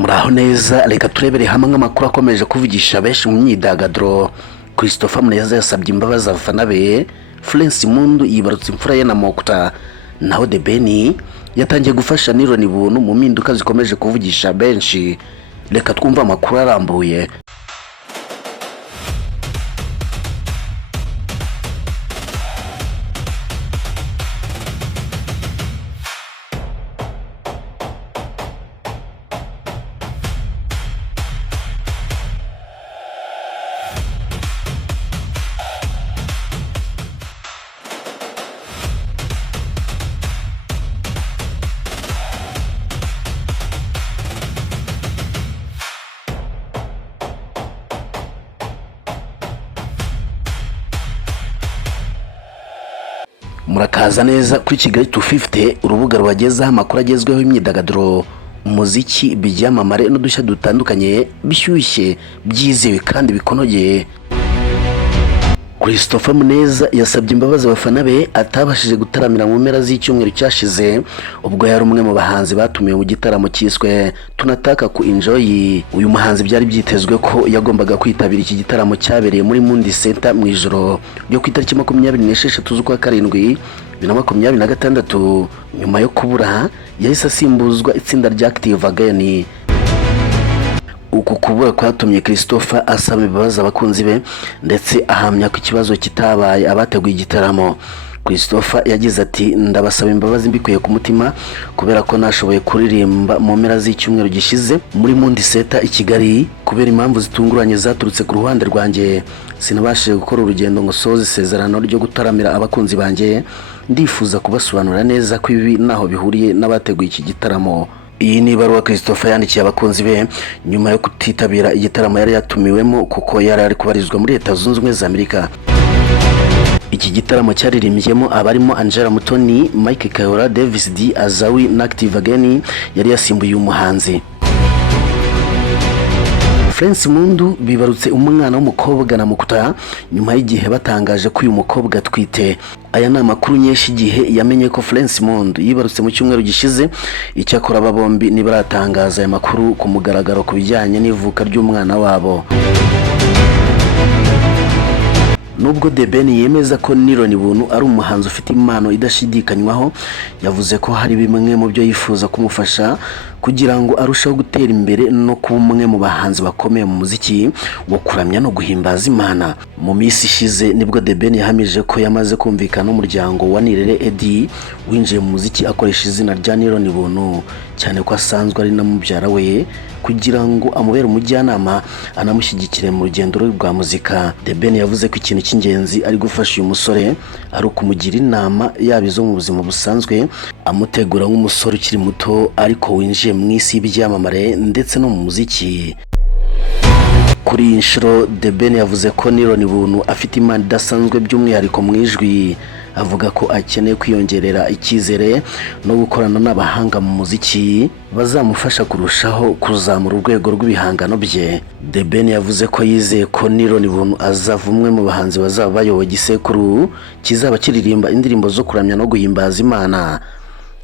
Muraho neza, reka turebere hamwe amakuru akomeje kuvugisha benshi mu myidagaduro. Christopher Muneza yasabye imbabazi abafana be, Florence Impundu yibarutse imfura ye na Mokta, naho The Ben yatangiye gufasha Nilon Buntu mu mpinduka zikomeje kuvugisha benshi. Reka twumva amakuru arambuye. Murakaza neza kuri Kigali 250, urubuga rwagezaho amakuru agezweho imyidagaduro, umuziki, byamamare n'udushya dutandukanye bishyushye, byizewe kandi bikonogeye. Christopher Muneza yasabye imbabazi abafana be atabashije gutaramira mu mpera z'icyumweru cyashize, ubwo yari umwe mu bahanzi batumiwe mu gitaramo cyiswe Tunataka ku Enjoy. Uyu muhanzi byari byitezwe ko yagombaga kwitabira iki gitaramo cyabereye muri Mundi Center mu ijoro ryo ku itariki 26 z'ukwa karindwi 2026. Nyuma yo kubura yahise asimbuzwa itsinda rya Active Again. Uku kubura kwatumye Christopher asaba imbabazi abakunzi be ndetse ahamya ko ikibazo kitabaye abateguye igitaramo. Christopher yagize ati, ndabasaba imbabazi mbikuye ku mutima kubera ko nashoboye kuririmba mu mpera z'icyumweru gishize muri Mundi Center i Kigali kubera impamvu zitunguranye zaturutse ku ruhande rwanjye. Sinabashije gukora urugendo ngo soze isezerano ryo gutaramira abakunzi banjye. Ndifuza kubasobanurira neza ko ibi naho bihuriye n'abateguye iki gitaramo. Iyi ni ibaruwa Christopher yandikiye abakunzi be nyuma yo kutitabira igitaramo yari yatumiwemo kuko yari ari kubarizwa muri Leta Zunze Ubumwe za Amerika. Iki gitaramo cyaririmbyemo abarimo Angela Mutoni, Mike Kayihura, Davis D, Azawi na Active Again yari yasimbuye umuhanzi. Florence Impundu bibarutse umwana w'umukobwa na Mokta nyuma y'igihe batangaje ko uyu mukobwa atwite. Aya ni amakuru nyinshi igihe yamenye ko Florence Impundu yibarutse mu cyumweru gishize. Icyakora aba bombi ntibaratangaza aya makuru ku mugaragaro ku bijyanye n'ivuka ry'umwana wabo. Nubwo The Ben yemeza ko Nilon Buntu ari umuhanzi ufite impano idashidikanywaho, yavuze ko hari bimwe mu byo yifuza kumufasha kugira ngo arusheho gutera imbere no kuba umwe mu bahanzi bakomeye mu muziki wo kuramya no guhimbaza Imana. Mu minsi ishize nibwo The Ben yahamije ko yamaze kumvikana n'umuryango wa Nirere Eddie winjiye mu muziki akoresha izina rya Nilon Buntu, cyane ko asanzwe ari na mubyara we, kugira ngo amubere umujyanama anamushyigikire mu rugendo rwa muzika. The Ben yavuze ko ikintu cy'ingenzi ari gufasha uyu musore ari ukumugira inama yaba izo mu buzima busanzwe, amutegura nk'umusore ukiri muto ariko winjiye mu isi y'ibyamamare ndetse no mu muziki. Kuri iyi nshuro The Ben yavuze ko Nilon Buntu afite impano idasanzwe by'umwihariko mu ijwi. Avuga ko akeneye kwiyongerera icyizere no gukorana n'abahanga mu muziki bazamufasha kurushaho kuzamura urwego rw'ibihangano bye. The Ben yavuze ko yizeye ko Nilon Buntu azava umwe mu bahanzi bazaba bayoboye igisekuru kizaba kiririmba indirimbo zo kuramya no guhimbaza Imana.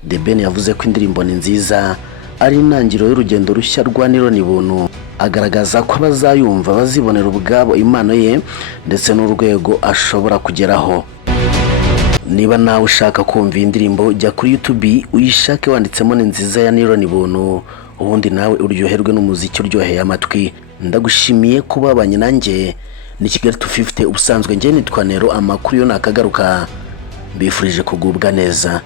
The Ben yavuze ko indirimbo ni nziza, ari intangiriro y'urugendo rushya rwa Nilon Buntu. Agaragaza ko bazayumva bazibonera ubwabo impano ye ndetse n'urwego ashobora kugeraho. Niba nawe ushaka kumva indirimbo, jya kuri YouTube uyishake wanditsemo Ni Nziza ya Nilon Buntu, ubundi nawe uryoherwe n'umuziki uryoheye amatwi. Ndagushimiye kuba babanye nanjye. Ni Kigali 250, ubusanzwe njye nitwa Nero, amakuru yo nakagaruka. Mbifurije kugubwa neza.